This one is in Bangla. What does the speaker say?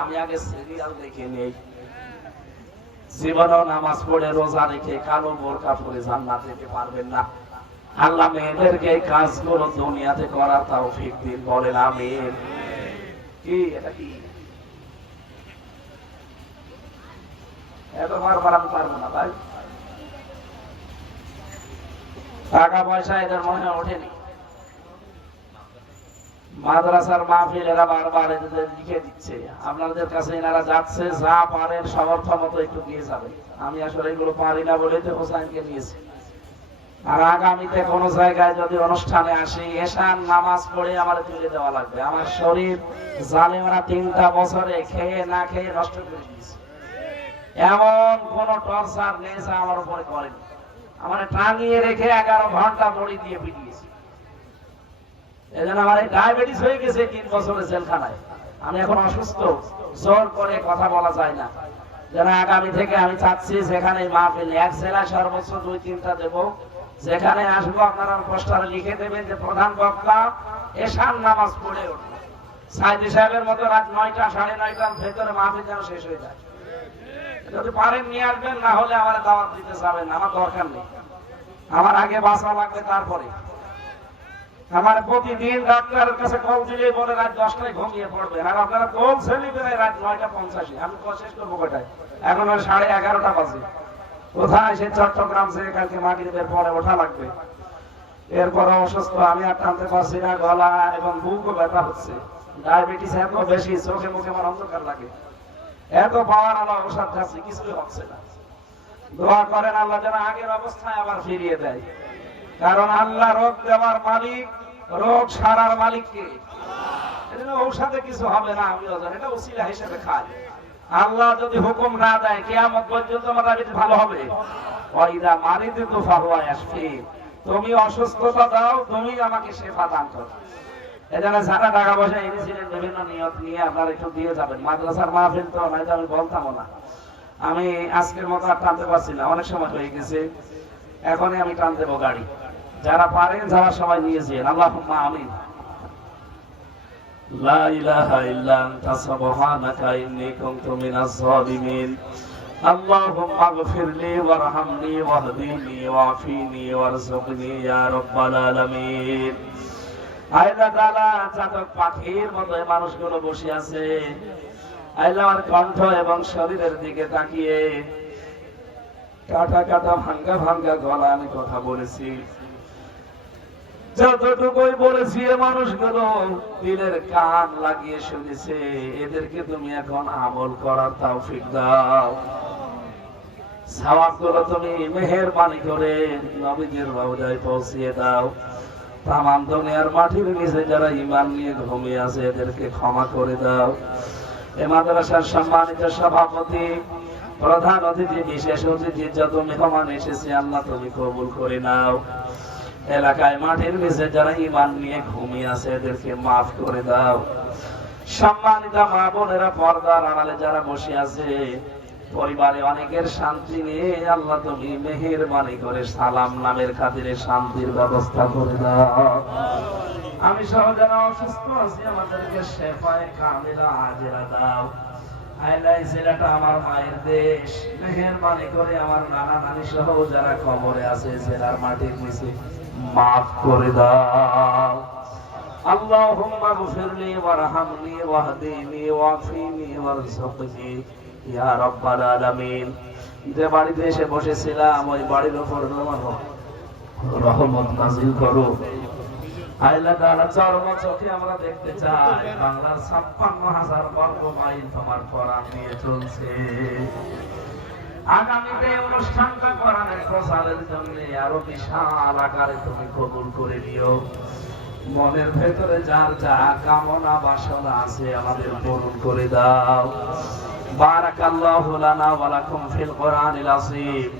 আমি আগে সিরিয়াল দেখে নেই, জীবনেও নামাজ পড়ে রোজা রেখে কালো বোরকা পরে জান্নাত যেতে পারবেন না। আল্লাহ মেয়েদেরকে এই কাজগুলো দুনিয়াতে করার তৌফিক দিন, বলেন আমিন। কি এটা কি এত বারবার আমি পারবো না ভাই, টাকা পয়সা এদের মনে ওঠেনি। মাদ্রাসার মাহফিল এরা বারবার এদের লিখে দিচ্ছে, আপনাদের কাছে এনারা যাচ্ছে, যা পারেন সামর্থ্য মতো একটু দিয়ে যাবেন। আমি আসলে এগুলো পারি না বলেই তো হোসাইনকে নিয়েছি। আর আগামীতে কোন জায়গায় যদি অনুষ্ঠানে আসি, এশার নামাজ পড়ে আমার তুলে দেওয়া লাগবে। আমার শরীর জালেমরা 3টা বছরে খেয়ে না খেয়ে নষ্ট করে দিয়েছে। এমন কোন টর্চার নেশা আমার উপরে করেনি। আমার টাঙিয়ে রেখে 11 ঘন্টা দড়ি দিয়ে পিটিয়েছে। এজন্য আমার ডায়াবেটিস হয়ে গেছে 3 বছরের জেলখানায়। আমি এখন অসুস্থ, জোর করে কথা বলা যায় না। যেন আগামী থেকে আমি চাচ্ছি যেখানে মাহফিল, এক জেলায় সর্বোচ্চ 2-3টা দেব, যেখানে আসবো আপনারা পোস্টারে লিখে দেবেন যে প্রধান বক্তা এশার নামাজ পড়ে উঠবে। সাইদি সাহেবের মতো রাত 9টা 9:30টার ভেতরে মাহফিল যেন শেষ হয়ে যায়। যদি পারেন নিয়ে আসবেন, না হলে আমার দাওয়াত দিতে যাবেন, আমার দরকার নেই। আমার আগে বাঁচা লাগবে, তারপরে আমার প্রতিদিন ডাক্তারের কাছে কল দিলে বলে রাত 10টায় ঘুমিয়ে পড়বেন, আর আপনারা বলছেন রাত 9:50। আমি শেষ করবো কটায়? এখন 11:30 বাজে। কোথায় সে চট্টগ্রাম থেকে কালকে মাগরিবের পরে ওঠা লাগবে। এরপরে অসুস্থ, আমি আর টানতে পারছি না, গলা এবং বুকও ব্যথা হচ্ছে। ডায়াবেটিস এত বেশি, চোখে মুখে আমার অন্ধকার লাগে। এত পাওয়ার আলো ওষুধ খাচ্ছি, কিছুই হচ্ছে না। দোয়া করেন আল্লাহ যেন আগের অবস্থায় আবার ফিরিয়ে দেয়, কারণ আল্লাহ রোগ দেওয়ার মালিক, রোগ সারার মালিক কে? এজন্য ঔষধে কিছু হবে না, আমি জানি এটা ওসিলা হিসেবে খাই। আল্লাহ যদি হুকুম না দেয় কিয়ামত পর্যন্ত আমার ডায়াবেটিস ভালো হবে। ওয়াইদা মারিদু ফাহুয়া ইয়াশফি, তুমি অসুস্থতা দাও, তুমি আমাকে শেফা দান করো। এজন্য যারা টাকা পয়সা এনেছিলেন বিভিন্ন নিয়ত নিয়ে আপনারা একটু দিয়ে যাবেন। মাদ্রাসার মাহফিল তো নয়তো আমি বলতাম না। আমি আজকের মতো আর টানতে পারছি না, অনেক সময় হয়ে গেছে। এখনই আমি টান দেবো গাড়ি। যারা পারেন যারা সবাই নিয়ে যান, আল্লাহুম্মা আমিন। লা ইলাহা ইল্লা আনতা সুবহানাকা ইন্নী কুনতু মিনাজ জালিমিন। আল্লাহুম্মা গফিরলি ওয়ারহামনি ওয়াহদিনি ওয়াফিনি ওয়ারযুকনি ইয়া রাব্বাল আলামিন। আল্লাহ তাআলা চাতক পাখির মতো মানুষগুলো বসে আছে, আল্লাহ আমার কণ্ঠ এবং শরীরের দিকে তাকিয়ে কাটা কাটা ভাঙ্গা ভাঙ্গা গলা আমি কথা বলেছি। যতটুকুই বলেছি এ মানুষগুলো দিলের কান লাগিয়ে শুনেছে। এদেরকে তুমি এখন আমল করার তৌফিক দাও। সওয়াবগুলো তুমি মেহেরবানি করে নবীজির রওজায় পৌঁছিয়ে দাও। তামাম দুনিয়ার মাটির নিচে যারা ঈমান নিয়ে ঘুমিয়ে আছে এদেরকে ক্ষমা করে দাও। এ মাদ্রাসার সম্মানিত সভাপতি, প্রধান অতিথি, বিশেষ অতিথি, যত মেহমান এসেছে আল্লাহ তুমি কবুল করে নাও। এলাকায় মাটির নিচে যারা ঈমান নিয়ে ঘুমিয়ে আছে এদেরকে মাফ করে দাও। সম্মানিত মা বোনেরা, পর্দার আড়ালে যারা বসে আছে, পরিবারে অনেকের শান্তি নিয়ে আল্লাহ তুমি মেহেরবানি করে সালাম নামের খাতিরে শান্তির ব্যবস্থা করে দাও। আমি সহ যারা অসুস্থ আছি আমাদেরকে শেফায়ে কামিলা আজেরা দাও। আল্লাহ জেলাটা আমার মায়ের দেশ, মেহেরবানি করে আমার নানা নানি সহ যারা কবরে আছে জেলার মাটির নিচে মাফ করে দাও। আল্লাহুম্মা গফিরলি ওয়ারহামনি ওয়াহদিনি ওয়াফিনি ওয়ারযুকনি ইয়া রাব্বাল আলামিন। যে বাড়িতে এসে বসেছিলাম ওই বাড়ির উপর রহমত নাযিল করো। আল্লাহ তাআলা চরম চোখে আমরা দেখতে চাই বাংলার 56,000 বর্গ মাইল তোমার কোরআন নিয়ে চলছে। আগামীতে অনুষ্ঠানটা কোরআনের প্রচারের জন্য আরো বিশাল আকারে তুমি কবুল করে দিও। মনের ভেতরে যার যা কামনা বাসনা আছে আমাদের পূরণ করে দাও। বারাকাল্লাহু লানা ওয়া লাকুম ফিল কোরআনিল আযীম।